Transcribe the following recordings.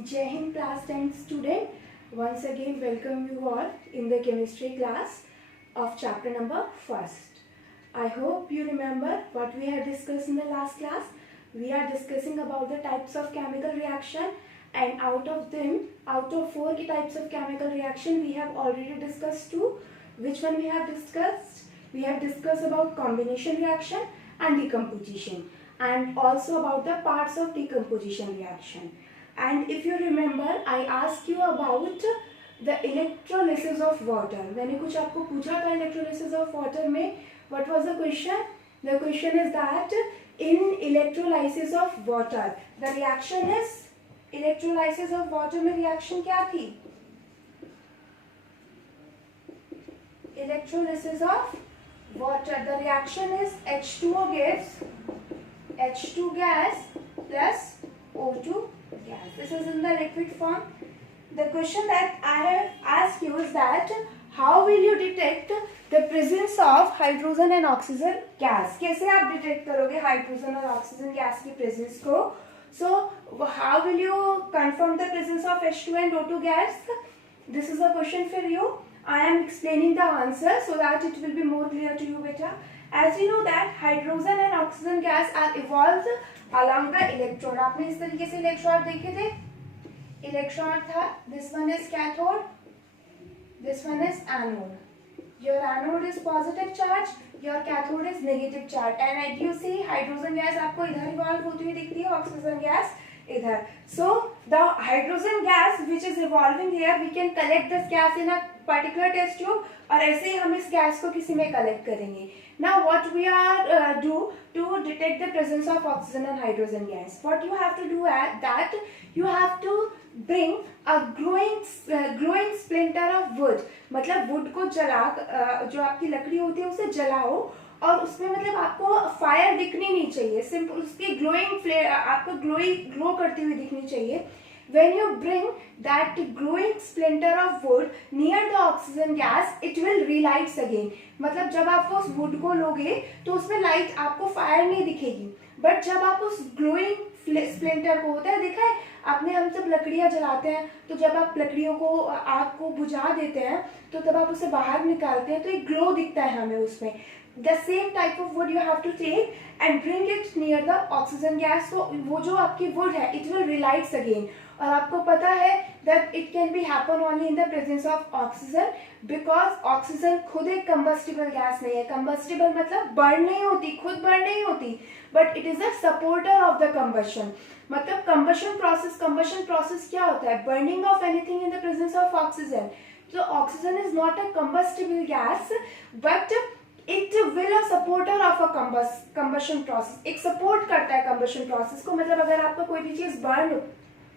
Jai Hind class 10 student. Once again welcome you all in the chemistry class of chapter number 1st. I hope you remember what we had discussed in the last class. We are discussing about the types of chemical reaction, and out of 4 types of chemical reaction we have already discussed 2. Which one we have discussed? We have discussed about combination reaction and decomposition, and also about the parts of decomposition reaction. And if you remember, I asked you about the electrolysis of water. मैंने कुछ आपको पूछा था electrolysis of water में. What was the question? The question is that in electrolysis of water, the reaction is electrolysis of water में reaction क्या थी? Electrolysis of water. The reaction is H2O gives H2 gas plus O2 gas. This is in the liquid form. The question that I have asked you is that how will you detect the presence of hydrogen and oxygen gas? कैसे आप detect करोगे hydrogen और oxygen gas की presence को? So how will you confirm the presence of H2 and O2 gas? This is a question for you. I am explaining the answer so that it will be more clear to you better. As you know that hydrogen and oxygen gas are evolved along the electrode. आपने इस तरीके से इलेक्ट्रोड देखे थे. इलेक्ट्रोड था. This one is cathode. This one is anode. Your anode is positive charge. Your cathode is negative charge. And you see hydrogen gas आपको इधर evolve होती हुई दिखती है. Oxygen gas इधर. So the hydrogen gas which is evolving here, we can collect this gas in a particular test tube. और ऐसे ही हम इस गैस को किसी में कलेक्ट करेंगे. Now what we are do to detect the presence of oxygen and hydrogen gas? What you have to do at that you have to bring a glowing splinter of wood. मतलब wood को जला जो आपकी लकड़ी होती है उसे जलाओ और उसमें मतलब आपको फायर दिखनी नहीं चाहिए. सिंपल उसकी आपको ग्लो करती हुई दिखनी चाहिए. When you bring that glowing splinter of wood near the oxygen gas, it will relights again. मतलब जब आप उस wood को लोगे तो उसमें लाइट आपको फायर नहीं दिखेगी. बट जब आप उस ग्लोइंग स्प्लिंटर को, होता है देखा है आपने, हम जब लकड़ियाँ जलाते हैं तो जब आप लकड़ियों को आग को बुझा देते हैं तो तब आप उसे बाहर निकालते हैं तो एक ग्लो दिखता है हमें उसमें. The same type of wood you have to take and bring it near the oxygen gas. So वो जो आपकी wood है, it will relights again. और आपको पता है that it can be happen only in the presence of oxygen because oxygen खुद एक combustible gas नहीं है. Combustible मतलब burn नहीं होती, खुद burn नहीं होती, but it is a supporter of the combustion. मतलब combustion process क्या होता है? Burning of anything in the presence of oxygen. So oxygen is not a combustible gas, but it will a supporter of a combustion process. एक support करता है combustion process को. मतलब अगर आपका कोई भी चीज burn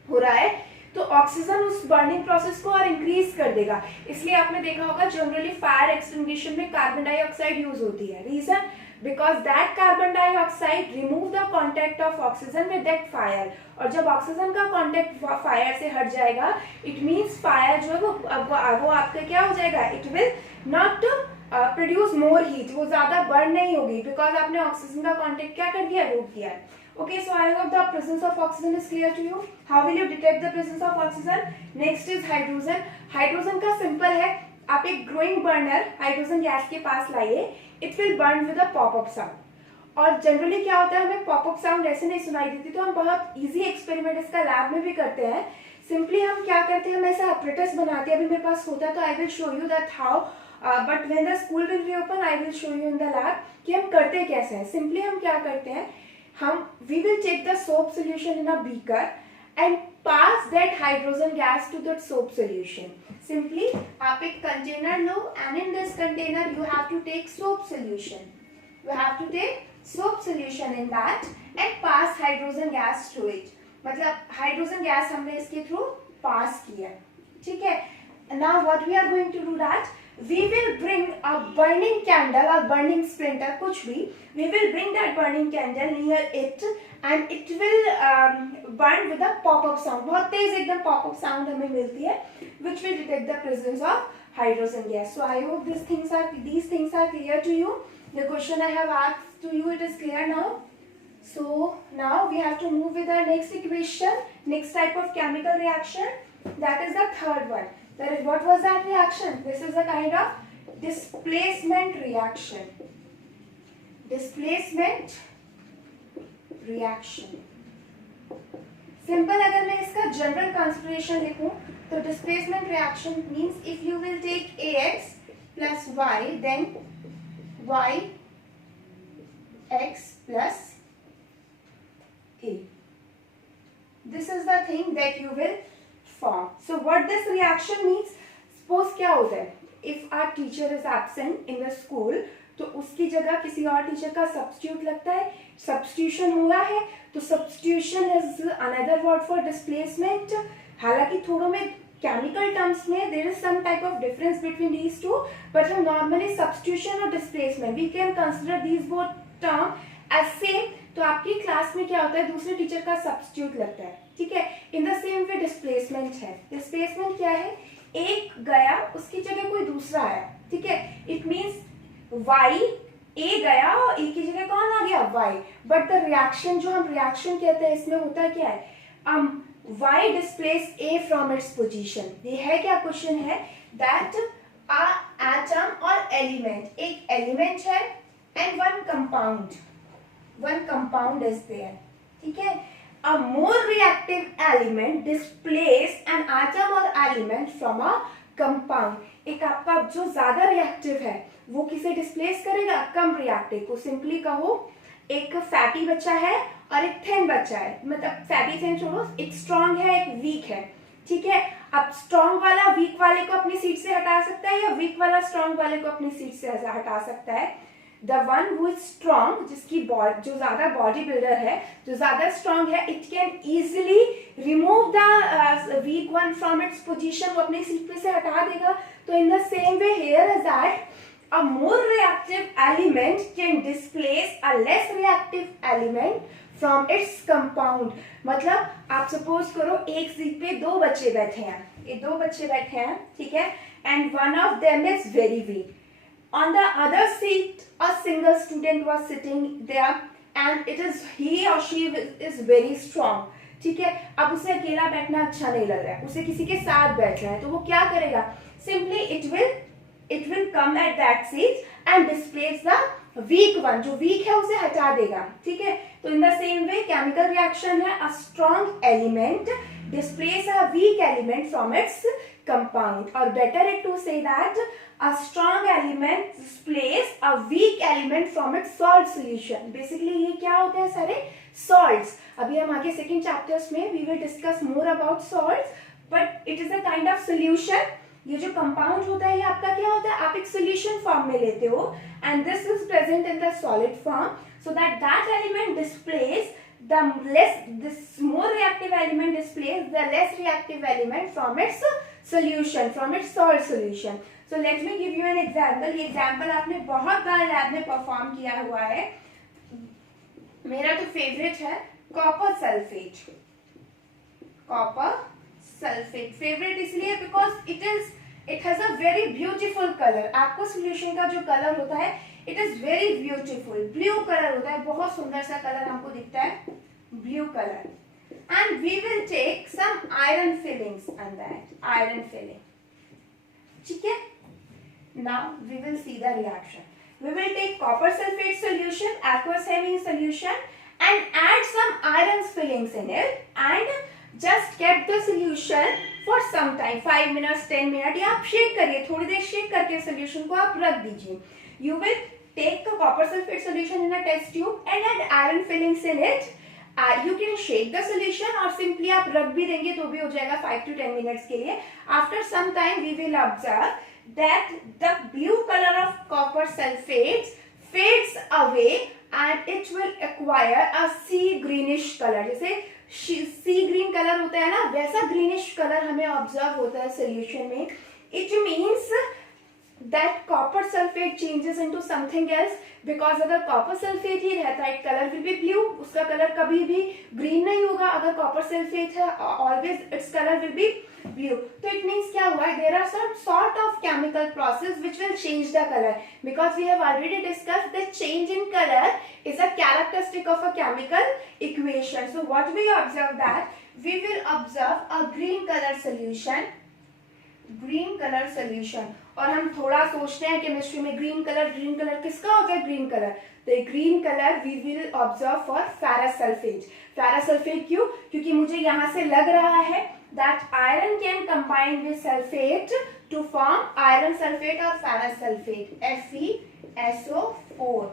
हो रहा है तो ऑक्सीजन उस बर्निंग प्रोसेस को और इंक्रीज कर देगा. इसलिए आपने देखा होगा जनरली फायर एक्सटिंग्विशन में कार्बन डाइऑक्साइड यूज होती है. Reason because that carbon dioxide remove the contact of oxygen with that fire. और जब ऑक्सीजन का कॉन्टेक्ट फायर से हट जाएगा इट मीन्स फायर जो है वो आपका क्या हो जाएगा, it will not produce more heat. वो ज्यादा बर्न नहीं होगी बिकॉज आपने ऑक्सीजन का कॉन्टेक्ट क्या कर दिया, रोक दिया है. Okay, so I hope the presence of oxygen is clear to you. How will you detect the presence of oxygen? Next is hydrogen. Hydrogen का simple है, आप एक glowing burner हाइड्रोजन गैस के पास लाइए. It will burn with a pop-up sound. और जनरली क्या होता है, हमें पॉपअप साउंड ऐसे नहीं सुनाई देती तो हम बहुत इजी एक्सपेरिमेंट इसका लैब में भी करते हैं. सिंपली हम क्या करते हैं, हम ऐसा apparatus बनाते हैं. अभी मेरे पास होता तो I will show you that how, but when the school will reopen I will show you in the lab कि हम करते कैसे हैं. सिंपली हम क्या करते हैं, we will take the soap solution in a beaker and pass that hydrogen gas to that soap solution. Simply आप एक container लो and in this container you have to take soap solution. You have to take soap solution in that and pass hydrogen gas through it. मतलब hydrogen gas हमने इसके through pass किया, ठीक है. Now what we are going to do that we will bring a burning candle or burning splinter, कुछ भी. We will bring that burning candle near it and it will burn with a pop-up sound. बहुत तेज एकदम pop-up sound हमें मिलती है which will detect the presence of hydrogen gas. So I hope these things are clear to you. The question I have asked to you, it is clear now. So now we have to move with our next equation, next type of chemical reaction. That is the third one. What was that reaction? This is a kind of displacement reaction. Displacement reaction. Simple अगर मैं इसका general consideration लिखूं तो displacement reaction means if you will take Ax plus y, then y x plus A. This is the thing that you will form. So what this reaction means, suppose क्या होता है, if our teacher is absent in the school, तो उसकी जगह किसी और टीचर का सब्स्टिट्यूट लगता है, सब्स्टिट्यूशन हुआ है, तो substitution is another word for displacement. हालांकि थोड़ों में केमिकल टर्म्स में there is some type of difference between these two, but हम नॉर्मली सब्स्टिट्यूशन और displacement we can consider these both term as same. तो आपकी क्लास में क्या होता है, दूसरे टीचर का सब्स्टिट्यूट लगता है, ठीक है. इन द सेम वे डिस्प्लेसमेंट है. डिस्प्लेसमेंट क्या है, एक गया उसकी जगह कोई दूसरा आया, ठीक है. इट मीन्स y a गया और a की जगह कौन आ गया, y. बट द रिएक्शन जो हम रिएक्शन कहते हैं इसमें होता क्या है, y displace a from its position. ये है क्या क्वेश्चन है, दैट एटम और एलिमेंट, एक एलिमेंट है and one compound is there, ठीक है. A more reactive element displace an atom or element from a compound. एक आपका जो ज्यादा रिएक्टिव है वो किसे डिस्प्लेस करेगा, कम रिएक्टिव को. सिंपली कहो एक फैटी बच्चा है और एक थिन बच्चा है, मतलब फैटी थिन छोड़ो, एक स्ट्रॉन्ग है एक वीक है, ठीक है. अब स्ट्रॉन्ग वाला वीक वाले को अपनी सीट से हटा सकता है या वीक वाला स्ट्रॉन्ग वाले को अपनी सीट से हटा सकता है. The one who is strong, जिसकी जो ज्यादा बॉडी बिल्डर है, जो ज्यादा स्ट्रॉन्ग है, it can easily remove the weak one from its position, वो अपनी सीट पे से हटा देगा. तो in the same way here is that a more reactive element can displace a less reactive element from its compound. मतलब आप सपोज करो एक सीट पे दो बच्चे बैठे हैं, ये दो बच्चे बैठे हैं, ठीक है, and one of them is very weak. On the other seat, a single student was sitting there, and it is he or she is very strong. ठीक है. अब उसे अकेला बैठना अच्छा नहीं लग रहा है, उसे किसी के साथ बैठना है, तो वो क्या करेगा, simply it will come at that seat and displace the weak one. जो weak है उसे हटा देगा, ठीक है. तो in the same way chemical reaction है, a strong element displace a weak element from its compound, or better it to say that a strong element displace a weak element from its salt solution. Basically ये क्या होते हैं सारे salts. अभी हम आगे second chapters में we will discuss more about salts, but it is a kind of solution. ये जो कंपाउंड होता है ये आपका क्या होता है, आप एक सोल्यूशन फॉर्म में लेते हो, and this is present in the solid form, so that element displace this more reactive element displays the less reactive element from its solution, from its salt solution. So let me give you an example. ये example आपने बहुत बार लैब में परफॉर्म किया हुआ है. मेरा तो favourite है copper sulphate. Copper sulphate favourite इसलिए because it has a very beautiful colour. आपको सोल्यूशन का जो कलर होता है it is very beautiful, blue colour होता है, बहुत सुंदर सा कलर हमको दिखता है, blue colour. And we will take some iron filings on that, iron filing, ठीक है. Now we will see the reaction. We will take copper sulfate solution, aqueous heavy solution, and add some iron fillings in it, and just kept the solution for some time, 5 minutes, 10 minutes. या आप शेक करिए, थोड़ी देर शेक करके solution को आप रख दीजिए. You will take the copper sulfate solution in a test tube and add iron fillings in it. You can shake the solution or simply आप रख भी देंगे तो भी हो जाएगा 5 to 10 minutes के लिए. After some time we will observe that the blue color of copper sulfates fades away and it will acquire a sea greenish color. जैसे सी ग्रीन कलर होता है ना, वैसा ग्रीनिश कलर हमें ऑब्जर्व होता है सोल्यूशन में. It means that copper sulphate changes into something else, because अगर कॉपर सल्फेट ही रहता है कलर विल बी ब्लू, उसका कलर कभी भी ग्रीन नहीं होगा. अगर कॉपर सल्फेट है always its colour will be blue. So it means क्या हुआ है, there are some sort of chemical process which will change the color, because we have already discussed that change in color is a characteristic of a chemical equation. So what we observe that we will observe a green color solution, green colour solution. और हम थोड़ा सोचते हैं केमिस्ट्री में green colour किसका होता है, green colour. The green colour we will observe for ferrous sulphate. Ferrous sulphate क्यों, क्योंकि मुझे यहाँ से लग रहा है that iron can combine with sulphate to form iron sulphate और फेरस सल्फेट FeSO4.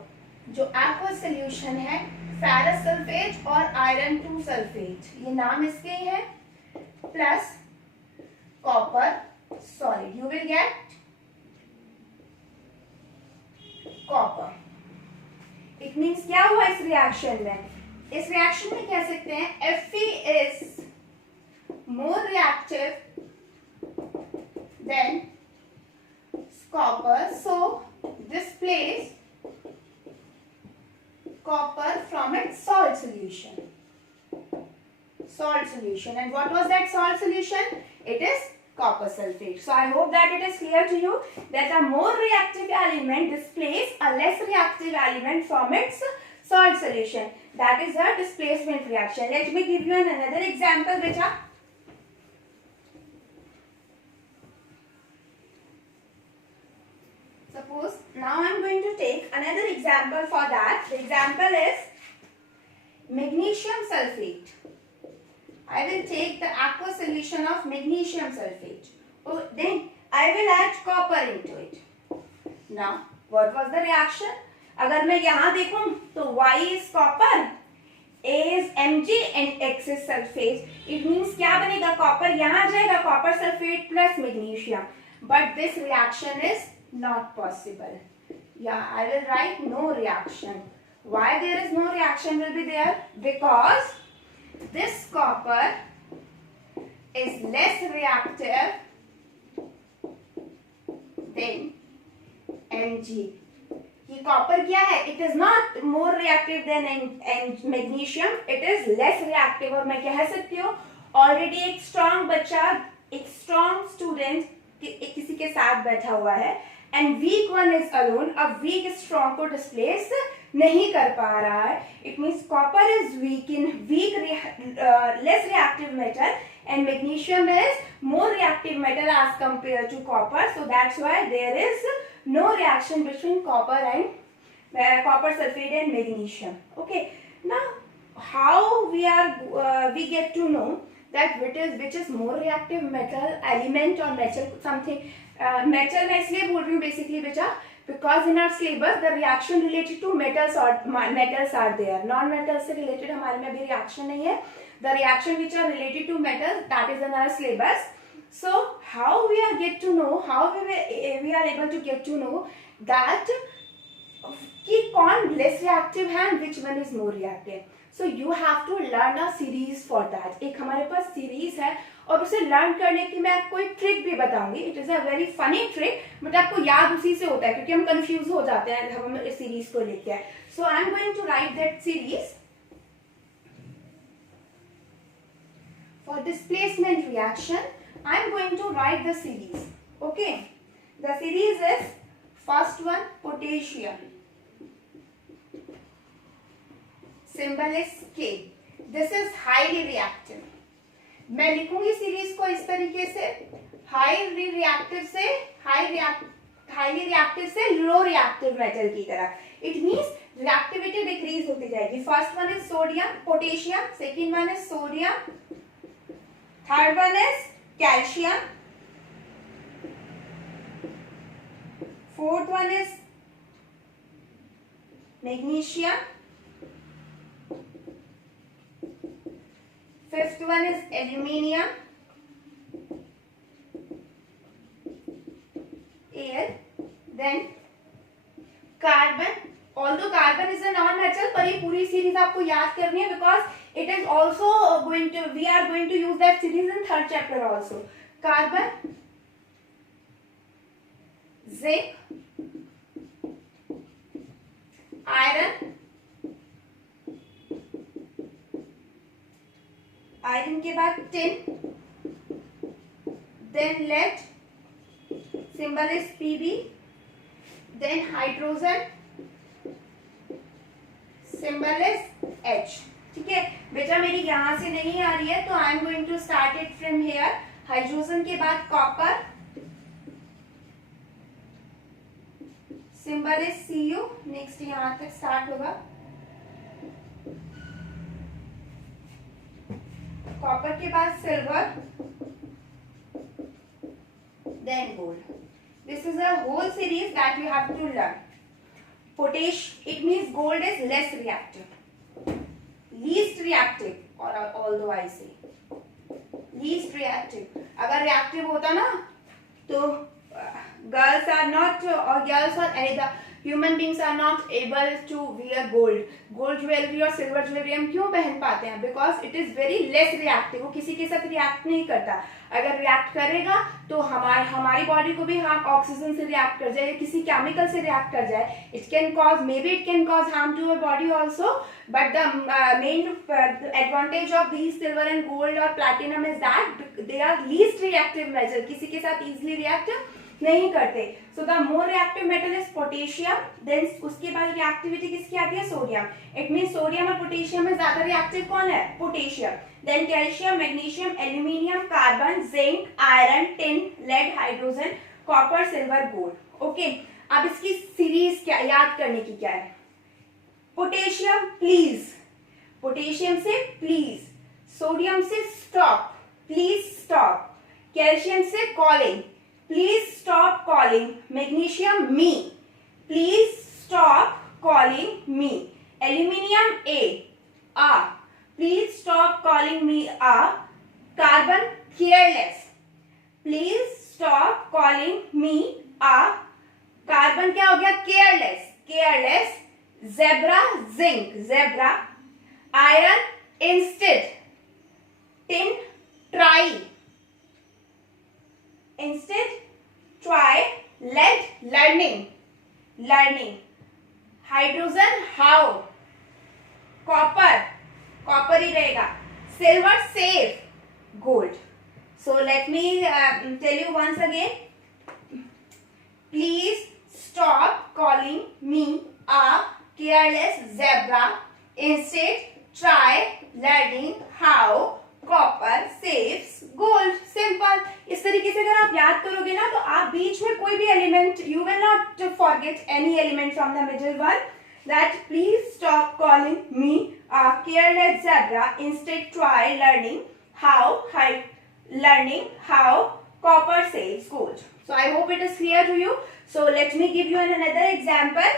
जो एक्वस सोल्यूशन है फेरस सल्फेट और आयरन 2 सल्फेट, ये नाम इसके है, plus copper solid, you will get copper. It means क्या हुआ इस रिएक्शन में, इस रिएक्शन में कह सकते हैं Fe is more reactive than copper, so this place copper from its salt solution. And what was that salt solution? It is copper sulfate. So I hope that it is clear to you that a more reactive element displaces a less reactive element from its salt solution. That is a displacement reaction. Let me give you another example, beta. Suppose now I am going to take another example for that. The example is magnesium sulfate. I will take the aqueous solution of magnesium sulfate. Oh, then I will add copper into it. Now, what was the reaction? अगर मैं यहाँ देखूँ तो Y is copper, A is Mg and X is sulfate. It means क्या बनेगा, copper यहाँ जाएगा, copper sulfate plus magnesium. But this reaction is not possible. Yeah, I will write no reaction. Why there is no reaction will be there? Because this copper is less reactive than Mg. ये copper क्या है? It is not more reactive than magnesium. It is less reactive. और मैं कह सकती हूँ already एक strong बच्चा, एक strong student किसी के साथ बैठा हुआ है and weak one is alone. अब weak strong को displace नहीं कर पा रहा है. It means copper is weak less reactive metal and magnesium is more reactive metal as compared to copper. So that's why there is no reaction between copper sulfate and magnesium. Okay. Now how we get to know that which is more reactive metal element or metal something. Metal मैं इसलिए बोल रही हूँ basically बेटा, because in our syllabus the reaction related to metals are there. Non-metals से related हमारे में अभी reaction नहीं है. The reaction which are related to metals, that is in our syllabus. So how we are able to get to know that कि कौन less reactive है and which one is more reactive. So you have to learn a series for that. एक हमारे पास series है और उसे लर्न करने की मैं आपको एक ट्रिक भी बताऊंगी. It is a very funny trick, but आपको याद उसी से होता है क्योंकि हम कंफ्यूज हो जाते हैं जब हम इस सीरीज को लेते हैं. So I am going to write that series for displacement reaction. I am going to write the series. Okay, the series is first one potassium, symbol is K. This is highly reactive. मैं लिखूंगी सीरीज को इस तरीके से, highly reactive से low reactive metal की तरह. It means reactivity decrease होती जाएगी. First one is sodium, potassium, second one is sodium, third one is calcium, fourth one is magnesium, fifth one is aluminium, air, then carbon. Although carbon is a non-metal, पर ये पूरी सीरीज आपको याद करनी है because it is also we are going to use that series in third chapter also. Carbon, zinc, iron, iron के बाद tin, then lead, symbol is Pb, then hydrogen, symbol is H. ठीक है बेटा, मेरी यहां से नहीं आ रही है तो I am going to start it from here. Hydrogen के बाद copper, symbol is Cu. Next यहां तक स्टार्ट होगा. कॉपर के बाद silver, then gold. This is a whole series that you have to learn. It means gold is less reactive, least reactive, or although I say least reactive. अगर reactive होता ना तो girls are not or girls or any the human beings are not able to wear gold jewelry और silver jewelry हम क्यों पहन पाते हैं? Because it is very less reactive. वो किसी के साथ react नहीं करता. अगर react करेगा तो हमारी body को भी हम ऑक्सीजन से react कर जाए, किसी केमिकल से react कर जाए. Maybe it can cause harm to your body also, but the main advantage of these silver and gold or platinum is that they are least reactive metal. किसी के साथ easily react नहीं करते. So the more reactive metal is potassium. Then उसके बाद reactivity किसकी आती है? सोडियम. इट मीन सोडियम और पोटेशियम में ज्यादा रिएक्टिव कौन है? Potassium. Then calcium, magnesium, aluminium, carbon, zinc, iron, tin, lead, hydrogen, copper, silver, gold. Okay, अब इसकी सीरीज क्या याद करने की क्या है? पोटेशियम प्लीज, पोटेशियम से प्लीज, सोडियम से स्टॉप, प्लीज स्टॉप, कैल्शियम से calling, please stop calling, magnesium me, please stop calling me, aluminium a, please stop calling me a, carbon careless, please stop calling me a, carbon क्या हो गया? careless, zebra, zinc, zebra, iron instead, tin, try, instead, try, lead, learning, hydrogen, how, copper ही रहेगा, silver, safe, gold. So let me tell you once again. Please stop calling me a careless zebra. Instead, try learning how copper saves gold. Simple. इस तरीके से अगर आप याद करोगे ना तो आप बीच में कोई भी element, you will not forget any element from the middle one. That please stop calling me a careless zebra, instead try learning how copper saves gold. So I hope it is clear to you. So let me give you another example.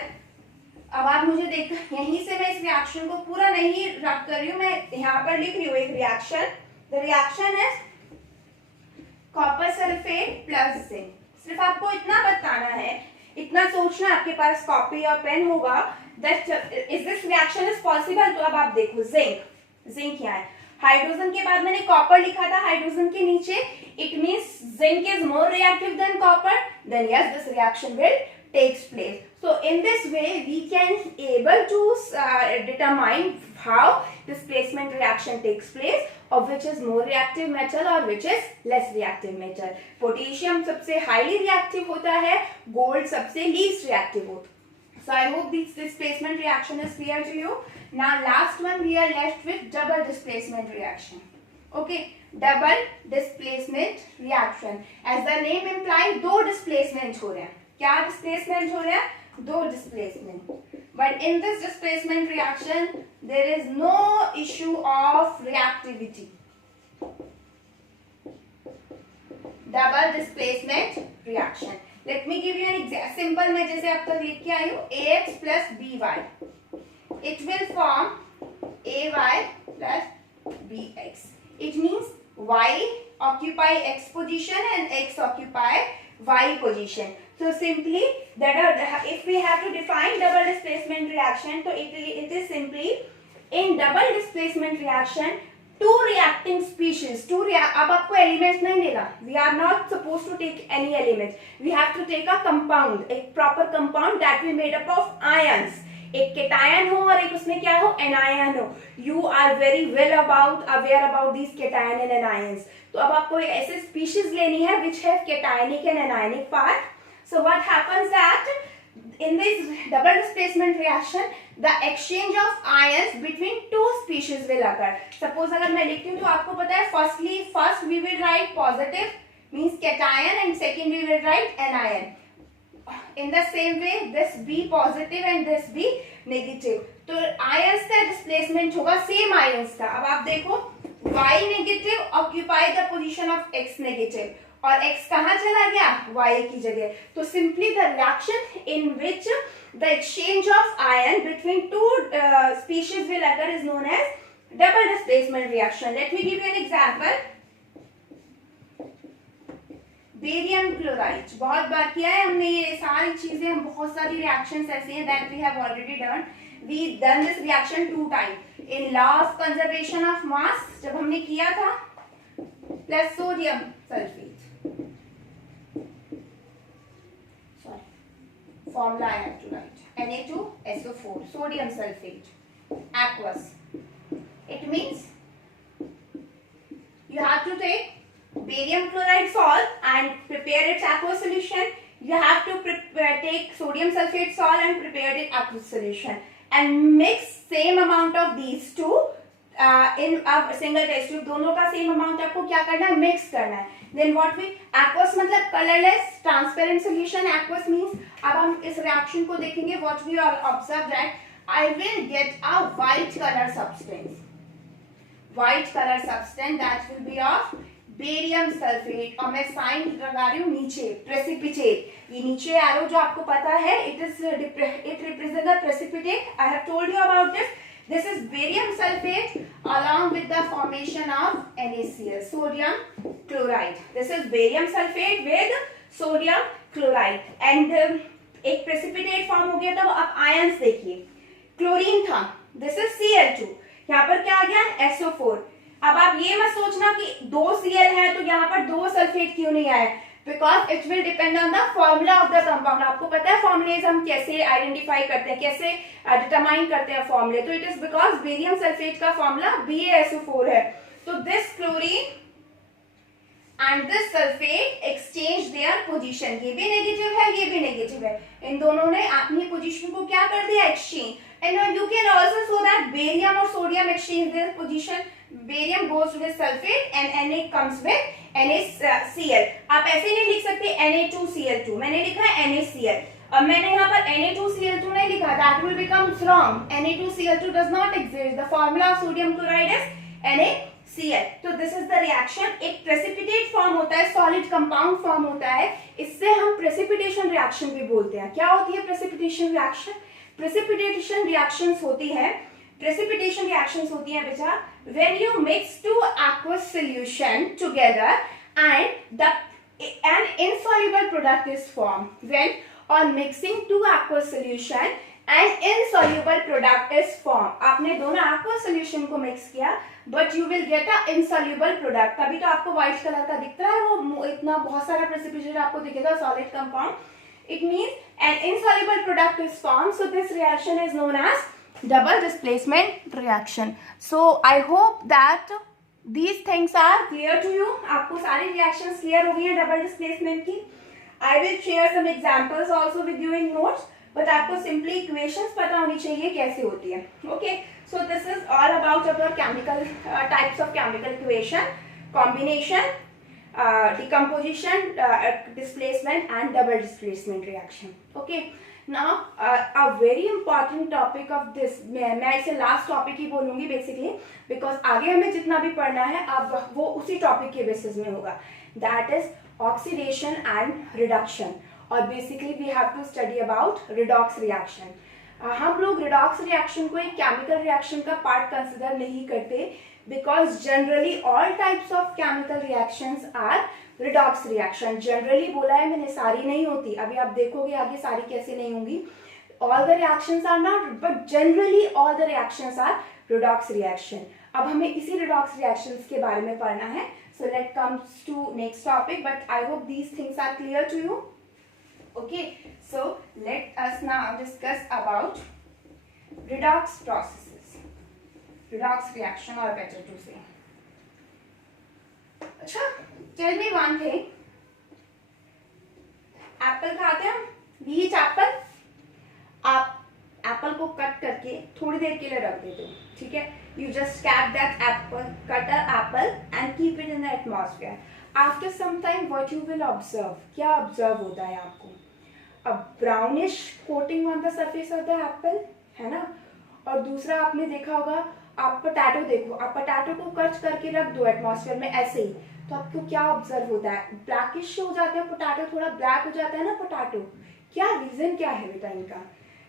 अब आप मुझे देख, यहीं से मैं इस रिएक्शन को पूरा नहीं रख कर रही हूँ, मैं यहाँ पर लिख रही हूँ एक reaction. The reaction is copper sulphate plus zinc. सिर्फ आपको इतना बताना है, इतना सोचना, आपके पास कॉपी और पेन होगा, that is this reaction is possible. तो अब आप देखो, जिंक यहाँ है, हाइड्रोजन के बाद मैंने कॉपर लिखा था हाइड्रोजन के नीचे. It means zinc is more reactive than copper. Then yes, this reaction will takes place. So in this way we can able to determine how displacement reaction takes place, of which is more reactive metal or which is less reactive metal. Potassium सबसे highly reactive होता है, gold सबसे least reactive होता है. So I hope this displacement reaction is clear to you. Now last one we are left with double displacement reaction. Okay, double displacement reaction. As the name implies, दो displacement हो रहे हैं. क्या डिस्प्लेसमेंट हो रहा है? दो displacement. But in this displacement reaction there is no issue of reactivity. Double displacement reaction. Let me give you an example. Simple में जैसे अब तक लिख के आई हूं, ax plus by, it will form ay plus bx. It means y occupy x position and x occupy y position. So simply that if we have to define double displacement reaction, so it is simply in double displacement reaction two reacting species. अब आपको elements नहीं देगा. We are not supposed to take any elements. We have to take a compound, a proper compound that will made up of ions. एक cation हो और एक उसमें क्या हो, एनायन हो. You are very well aware about these cations and anions. तो अब आपको एक ऐसे स्पीशीज लेनी है which have cationic and anionic part. So what happens that in this double displacement reaction the exchange of ions between two species will occur. Suppose अगर मैं लिखती हूँ तो आपको पता है first we will write positive means cation and second we will write anion. In the same way this B positive and this B negative. तो ions का displacement होगा same ions का. अब आप देखो Y negative occupy the position of X negative और x कहाँ चला गया, y की जगह. तो simply the reaction in which the exchange of ion between two species will occur is known as double displacement reaction. Let me give you an example. Barium chloride बहुत बार किया है हमने ये सारी चीजें, हम बहुत सारी रिएक्शंस ऐसी हैं that we have already done. We done this reaction 2 time in law of conservation of mass जब हमने किया था, plus sodium sulphate. Formula I have to write. Na2SO4 sodium sulfate aqueous. It means you have to take barium chloride salt and prepare its aqueous solution. You have to take sodium sulfate salt and prepare it aqueous solution and mix same amount of these two in a single test tube. दोनों का same amount आपको क्या करना है, mix करना है. Then what we aqueous मतलब colorless transparent solution. Aqueous means अब हम इस reaction को देखेंगे. What we all observe that I will get a white color substance. White color substance that will be of barium sulphate. और मैं साइन लगा रही हूँ नीचे प्रेसिपिटेट. ये नीचे एरो जो आपको पता है it represents the precipitate. I have told you about this. This is barium sulfate along with the formation of NaCl, sodium chloride. This is barium sulfate with sodium chloride and एक precipitate form हो गया. तो अब ions देखिए, क्लोरीन था, this is Cl2. यहाँ पर क्या आ गया, SO4. अब आप ये मत सोचना कि 2 Cl है तो यहाँ पर 2 सल्फेट क्यों नहीं आए, because it will depend on the formula of the compound. आपको पता है फॉर्मुलेज हम कैसे आइडेंटिफाई करते हैं, कैसे डिटरमाइन करते हैं फॉर्मूले. तो it is because barium sulphate का फॉर्मूला BaSO4 है. तो this chlorine and this sulphate exchange their position. ये भी नेगेटिव है, ये भी नेगेटिव है. इन दोनों ने अपनी पोजीशन को क्या कर दिया, exchange. And you can also so that barium और sodium exchange their position. Barium goes with sulfate and Na comes with NaCl. आप ऐसे नहीं लिख सकते Na2Cl2. मैंने लिखा है NaCl. अब मैंने यहाँ पर Na2Cl2 नहीं लिखा. That will become wrong. Na2Cl2 does not exist. The formula of sodium chloride is NaCl. तो this is the reaction. एक precipitate form होता है, solid compound form होता है. इससे हम precipitation reaction भी बोलते हैं. क्या होती है precipitation reaction? Precipitation reactions होती है, precipitation reactions होती हैं बेटा when you mix two aqueous solution together and an insoluble product is formed. When on mixing two aqueous solution an insoluble product is formed. आपने दोनों aqueous solution को mix किया but you will get a insoluble product. तभी तो आपको white color का दिखता है, वो इतना बहुत सारा precipitation आपको दिखेगा solid compound. It means an insoluble product is formed. So this reaction is known as double displacement reaction. So I hope that these things are clear to you. आपको सारी reactions clear हो गई हैं double displacement की. I will share some examples also with you in notes, but आपको simply equations पता होनी चाहिए कैसे होती है. Okay, so this is all about our chemical types of chemical equation, combination, decomposition, displacement and double displacement reaction. Okay. Now a very important topic of this, मैं इसे last topic ही बोलूँगी basically because आगे हमें जितना भी पढ़ना है अब वो उसी topic के basis में होगा. That is oxidation and reduction. और basically we have to study about redox reaction. हम लोग redox reaction को एक chemical reaction का part consider नहीं करते because generally all types of chemical reactions are redox reaction. Generally बोला है मैंने, सारी नहीं होती. अभी आप देखोगे आगे सारी कैसे नहीं होंगी. All the reactions are not, but generally all the reactions are redox reaction. अब हमें इसी redox reactions के बारे में पढ़ना है. So let's come to next topic, but I hope these things are clear to you. Okay, so let us now discuss about redox processes, redox reaction or better to say. अच्छा, tell me one thing. Apple खाते हैं, we eat apple. आप एप्पल को कट करके थोड़ी देर के लिए रख देते हो, ठीक है? You just cap that apple, cut an apple and keep it in the atmosphere. After some time, what you will observe? क्या observe होता है आपको? A brownish coating on the surface of the apple, है ना? और दूसरा आपने देखा होगा, आप पोटैटो देखो, आप पोटैटो को कट करके रख दो एटमॉस्फेयर में ऐसे ही, तो आपको क्या ऑब्जर्व होता है? ब्लैकिश हो जाता है पोटैटो, थोड़ा ब्लैक हो जाता है ना पोटैटो. क्या रीजन क्या है बेटा इनका?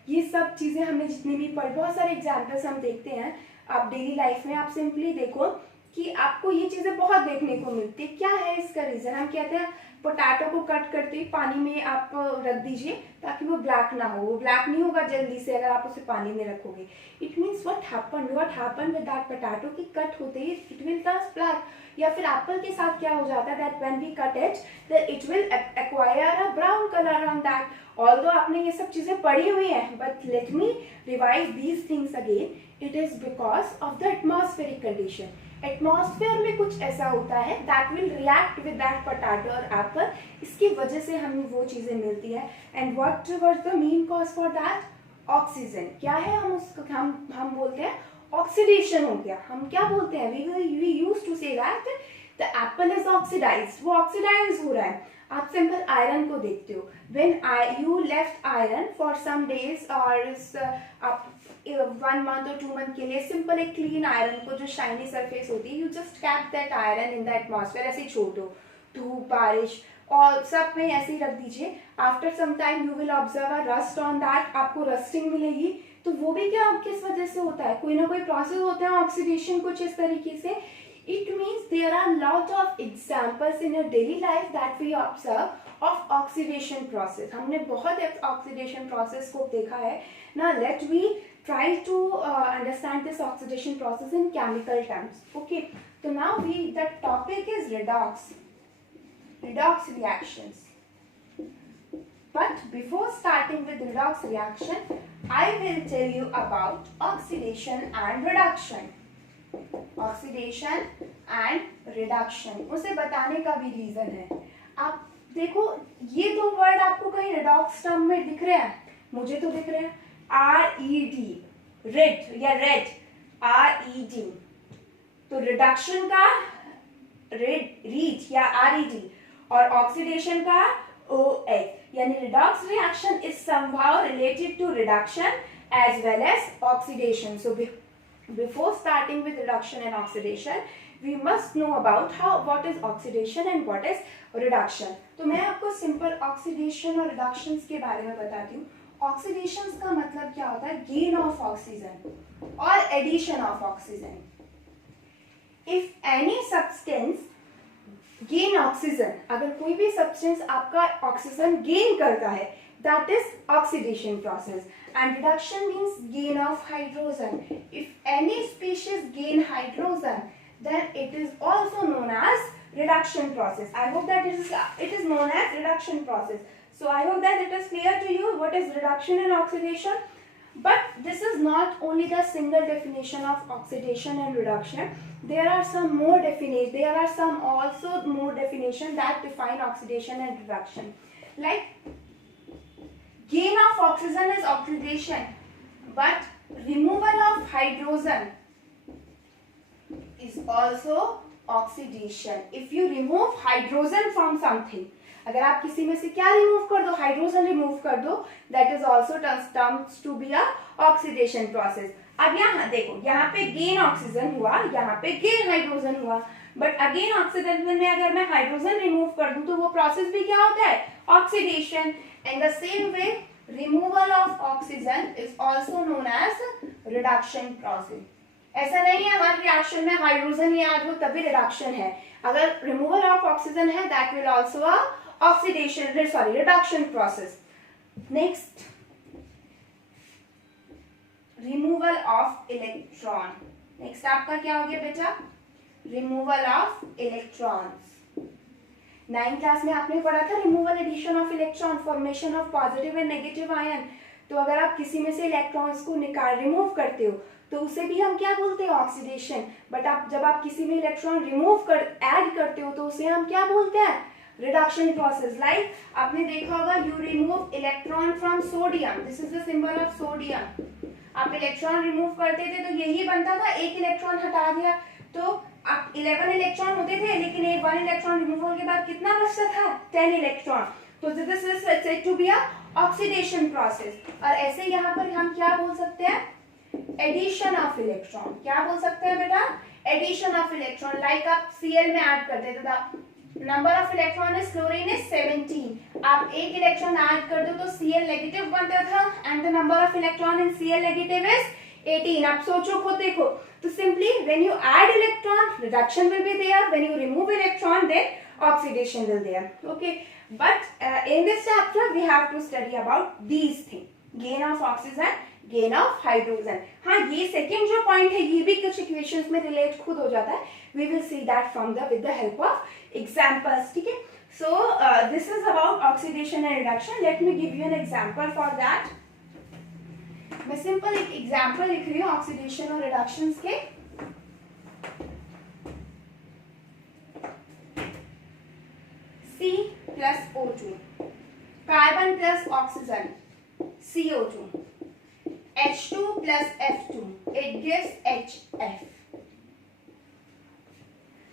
ये सब चीजें हमने जितनी भी पढ़ी, बहुत सारे एग्जाम्पल्स हम देखते हैं. आप डेली लाइफ में आप सिंपली देखो कि आपको ये चीजें बहुत देखने को मिलती है. क्या है इसका रीजन? हम कहते हैं पोटैटो को कट करते ही पानी में आप रख दीजिए ताकि वो ब्लैक ना हो. वो ब्लैक नहीं होगा जल्दी से अगर आप उसे पानी में रखोगे. It means what happen with that potato कि कट होते ही इट विल टर्न ब्लैक. या फिर एप्पल के साथ क्या हो जाता है that when we cut it that it will acquire a brown colour on that. Although आपने ये सब चीजें पढ़ी हुई हैं, but let me revise these things again. It is because of the atmospheric condition. Atmosphere में कुछ ऐसा होता है that will react with that potato और एप्पल. इसकी वजह से हमें वो चीजें मिलती है. And what was the main cause for that? Oxygen. क्या है? हम उसको हम बोलते हैं ऑक्सीडेशन हो गया. हम क्या बोलते हैं? We used to say that the apple is oxidised. वो ऑक्सीडाइज हो रहा है. आप सिंपल आयरन को देखते हो. When you left iron for some days और आप 1 month और 2 month के लिए सिंपल एक क्लीन आयरन को जो शाइनी सरफेस होती है, you just cap that iron in the atmosphere. ऐसे ही छोड़ दो, धूप बारिश और सब में ऐसे ही रख दीजिए. After some time you will observe a rust on that. आपको रस्टिंग मिलेगी. तो वो भी क्या किस वजह से होता है? कोई ना कोई प्रोसेस होता है ऑक्सीडेशन कुछ इस तरीके से. It means there are lot of examples in your daily life that we observe of oxidation process. हमने बहुत oxidation process को देखा है. Now let me try to understand this oxidation process in chemical terms. Okay. So now the topic is redox reactions. But before starting with redox reaction, I will tell you about oxidation and reduction. Oxidation and reduction, उसे बताने का भी रीजन है. आप देखो ये दो वर्ड आपको कहीं रिडॉक्स टर्म में दिख रहे हैं? मुझे तो दिख रहे हैं. RED, रेड या रेड, RED. तो रिडक्शन का रीड या RED और ऑक्सीडेशन का OX. यानी redox reaction is somehow related to reduction as well as oxidation. So before starting with reduction and oxidation, we must know about what is oxidation and what is reduction. तो मैं आपको simple oxidation और reductions के बारे में बताती हूँ. Oxidations का मतलब क्या होता है? Gain of oxygen or addition of oxygen. If any substance gain oxygen, अगर कोई भी substance आपका oxygen gain करता है, that is oxidation process. And reduction means gain of hydrogen. If any species gain hydrogen, then it is also known as reduction process. I hope that it is known as reduction process. So I hope that it is clear to you what is reduction and oxidation. But this is not only the single definition of oxidation and reduction. There are some more definition. There are some also more definition that define oxidation and reduction. Like gain of oxygen is oxidation, but removal of hydrogen is also oxidation. If you remove hydrogen from something, अगर आप किसी में से क्या रिमूव कर दो? Hydrogen remove कर दो. That is also terms to be a oxidation process. अब यहाँ देखो, यहाँ पे गेन ऑक्सीजन हुआ, यहाँ पे गेन हाइड्रोजन हुआ. बट अगेन ऑक्सीजन में अगर मैं हाइड्रोजन रिमूव कर दूं तो वो प्रोसेस भी क्या होता है? Oxidation. In the same way, removal of oxygen is also known as reduction process. ऐसा नहीं है हर रिएक्शन में हाइड्रोजन याद हो तभी रिडक्शन है. अगर रिमूवल ऑफ ऑक्सीजन है, that will also a oxidation, sorry, reduction process. Next, removal of electron. Next आपका क्या हो गया बेटा? Removal of electrons. 9th class में आपने पढ़ा था removal addition of electron, formation of positive and negative ion. तो अगर आप किसी में से इलेक्ट्रॉन्स को रिमूव करते हो तो उसे भी हम क्या बोलते हैं, ऑक्सीडेशन। बट आप जब आप किसी में इलेक्ट्रॉन ऐड करते हो तो उसे हम क्या बोलते हैं, रिडक्शन प्रोसेस। लाइक आपने देखा होगा, you remove electron from sodium, this is the symbol of sodium. आप इलेक्ट्रॉन रिमूव करते थे तो यही बनता था, एक इलेक्ट्रॉन हटा दिया तो आप 11 इलेक्ट्रॉन होते थे, लेकिन एक 1 इलेक्ट्रॉन रिमूवल के बाद कितना बचता था, 10 इलेक्ट्रॉन। तो this is said to be a oxidation process. और ऐसे यहाँ पर हम क्या बोल सकते हैं, एडिशन ऑफ इलेक्ट्रॉन। क्या बोल सकते हैं बेटा, एडिशन ऑफ इलेक्ट्रॉन। लाइक आप Cl में ऐड कर देते थे, number of electron is chlorine is 17, आप एक इलेक्ट्रॉन ऐड कर दो तो Cl नेगेटिव बनता था and the number of electron in Cl negative is 18। आप सोचो खुद देखो, तो simply when you add electron reduction will be there, when you remove electron then oxidation will there. Okay, but in this chapter we have to study about these things, gain of oxygen, gain of hydrogen। हाँ, ये सेकेंड जो पॉइंट है ये भी कुछ इक्वेशंस में रिलेट खुद हो जाता है, we will see that from the with the help of examples। ठीक है, so this is about oxidation and reduction। let me give you an example for that। मैं सिंपल एक एग्जाम्पल लिख रही हूँ ऑक्सीडेशन और रिडक्शन के। C plus O2, carbon plus oxygen CO2, H2 plus F2, it gives HF।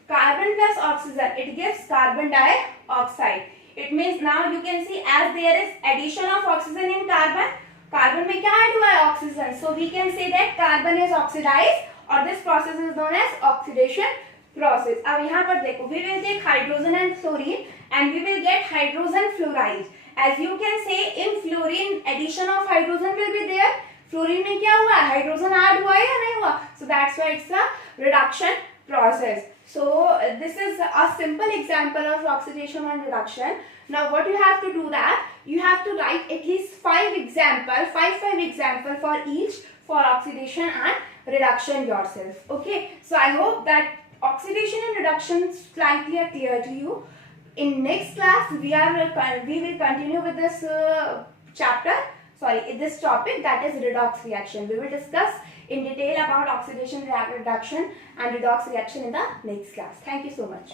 Carbon plus oxygen, it gives carbon dioxide। It means now you can see as there is addition of oxygen in carbon, carbon में क्या ऐड हुआ है, oxygen, so we can say that carbon is oxidized और this process is known as oxidation process। अब यहाँ पर देखो, we will take hydrogen and fluorine and we will get hydrogen fluoride। as you can say in fluorine addition of hydrogen will be there, fluorine में क्या हुआ, hydrogen add हुआ है या नहीं हुआ, so that's why it's a reduction process। so this is a simple example of oxidation and reduction। now what you have to do, that you have to write at least 5 example for each for oxidation and reduction yourself। okay, so I hope that oxidation and reduction slightly are clear to you। in next class we will continue with this this topic, that is redox reaction। we will discuss in detail about oxidation, reduction and redox reaction in the next class। thank you so much।